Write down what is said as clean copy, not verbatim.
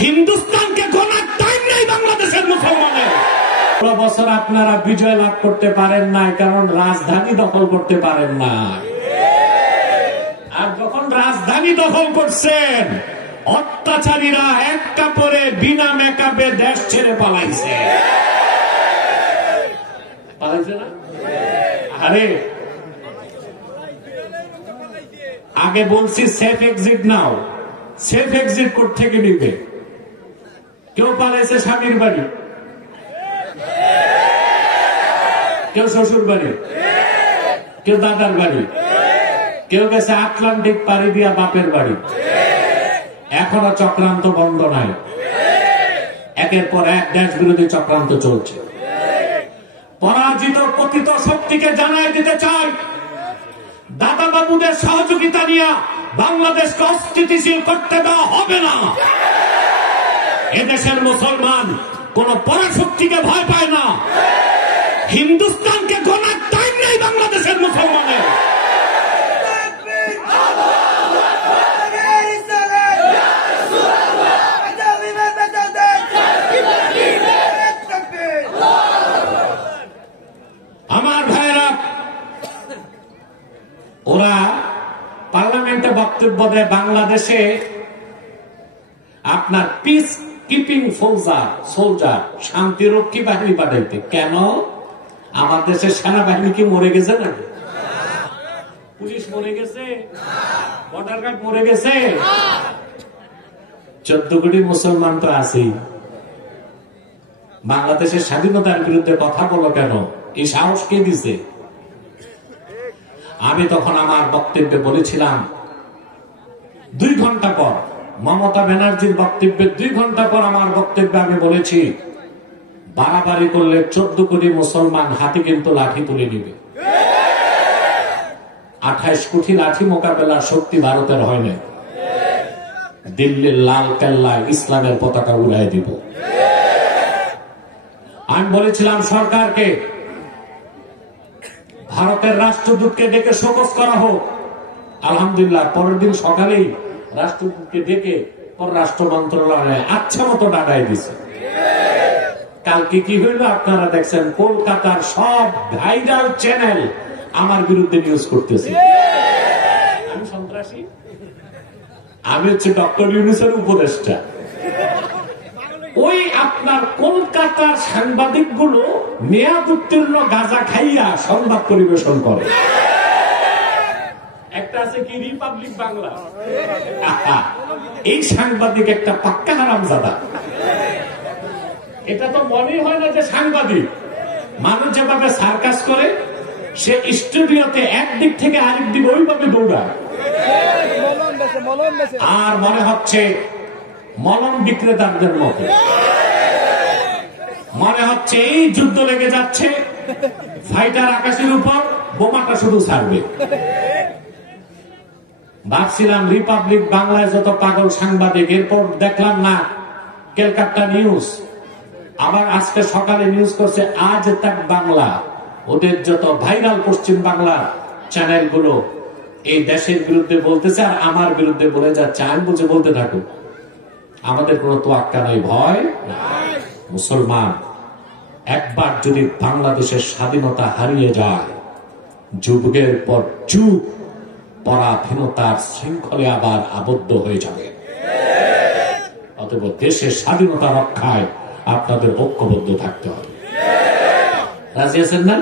হিন্দুস্তানকে গোনার টাইম নেই বাংলাদেশের মুসলমানের। বছর আপনারা বিজয় লাভ করতে পারেন নাই, কারণ রাজধানী দখল করতে পারেন না। আর যখন রাজধানী দখল করছেন, অত্যাচারীরা এক কাপড়ে বিনা মেকআপে দেশ ছেড়ে পালাইছে। পালাইছে না? আরে আগে বলছি সেফ এক্সিট নাও। সেফ এক্সিট কোথা থেকে নিবে? কেউ পালাইছে স্বামীর বাড়ি, কেউ শ্বশুর বাড়ি, কেউ দাদার বাড়ি, কেউ গেছে আটলান্টিক পাড়ি দিয়া বাপের বাড়ি। এখনো চক্রান্ত বন্ধ নাই। একের পর এক দেশ বিরোধী চক্রান্ত চলছে। পরাজিত পতিত শক্তিকে জানাই দিতে চাই, দাদা বাবুদের সহযোগিতা নিয়ে বাংলাদেশকে অস্থিতিশীল করতে দেওয়া হবে না। এদেশের মুসলমান কোন পরাশক্তিকে ভয় পায় না। হিন্দুস্তানকে গোনার টাইম নেই বাংলাদেশের মুসলমানের। আমার ভাইরা, ওরা পার্লামেন্টে বক্তব্য দেয় বাংলাদেশে আপনার পিস কিপিং সোলজার শান্তিরক্ষী বাহিনী পাঠাইতে। কেন? আমার দেশের সেনাবাহিনী কি মরে গেছে না? পুলিশ মরে গেছে? বর্ডার গার্ড মরে গেছে? 14 কোটি মুসলমান তো আছেই। বাংলাদেশের স্বাধীনতার বিরুদ্ধে কথা বলো কেন? এই সাহস কে দিছে? আমি তখন আমার বক্তব্যে বলেছিলাম, 2 ঘন্টা পর মমতা ব্যানার্জির বক্তব্যে 2 ঘন্টা পর আমার বক্তব্যে আমি বলেছি, বাড়াবাড়ি করলে 14 কোটি মুসলমান হাতে কিন্তু লাঠি তুলে নিবে। 28 কোটি লাঠি মোকাবেলার শক্তি ভারতের হয় না। দিল্লির লাল কেল্লায় ইসলামের পতাকা উড়াই দিব। আমি বলেছিলাম সরকারকে, ভারতের রাষ্ট্রদূতকে ডেকে শোকজ করা হোক। আলহামদুলিল্লাহ পরের দিন সকালেই রাষ্ট্রদূতকে ডেকে পররাষ্ট্র মন্ত্রণালয়ে আচ্ছা মতো ডাকাই দিছে। কালকে কি হইল আপনারা দেখছেন, কলকাতার সব ভাইরাল চ্যানেল আমার বিরুদ্ধে নিউজ করতেছে। আমি সন্ত্রাসী? আমি হচ্ছে ডক্টর ইউনূসের উপদেষ্টা। ওই আপনার কলকাতার সাংবাদিক গুলো মেয়াদ উত্তীর্ণ গাঁজা খাইয়া সংবাদ পরিবেশন করে। একটা আছে কি রিপাবলিক বাংলা, এই সাংবাদিক একটা পাক্কা হারামজাদা। এটা তো মনে হয় না যে সাংবাদিক। মানুষ যেভাবে সার্কাস করে, সে স্টুডিওতে একদিক থেকে আরেক দিক ওইভাবে দৌড়ায়, আর মনে হচ্ছে মলম বিক্রেতাদের মতো। মনে হচ্ছে এই যুদ্ধ লেগে যাচ্ছে, ফাইটার আকাশের উপর, বোমাটা শুধু ছাড়বে। ভাবছিলাম রিপাবলিক বাংলায় যত পাগল সাংবাদিক, এরপর দেখলাম না ক্যালকাটা নিউজ। আবার আজকে সকালে নিউজ করছে আজ তাক বাংলা। ওদের যত ভাইরাল পশ্চিম বাংলার চ্যানেলগুলো এই দেশের বিরুদ্ধে বলতেছে আর আমার বিরুদ্ধে বলে যাচ্ছে। আমি বলছি বলতে থাকুক, আমাদের কোনো তোয়াক্কা নেই, ভয় নাই। মুসলমান, একবার যদি বাংলাদেশের স্বাধীনতা হারিয়ে যায়, যুগের পর যুগ পরাধীনতার শৃঙ্খলে আবার আবদ্ধ হয়ে যাবে। অতএব দেশের স্বাধীনতা রক্ষায় আপনাদের ঐক্যবদ্ধ থাকতে হবে। রাজি আছেন না?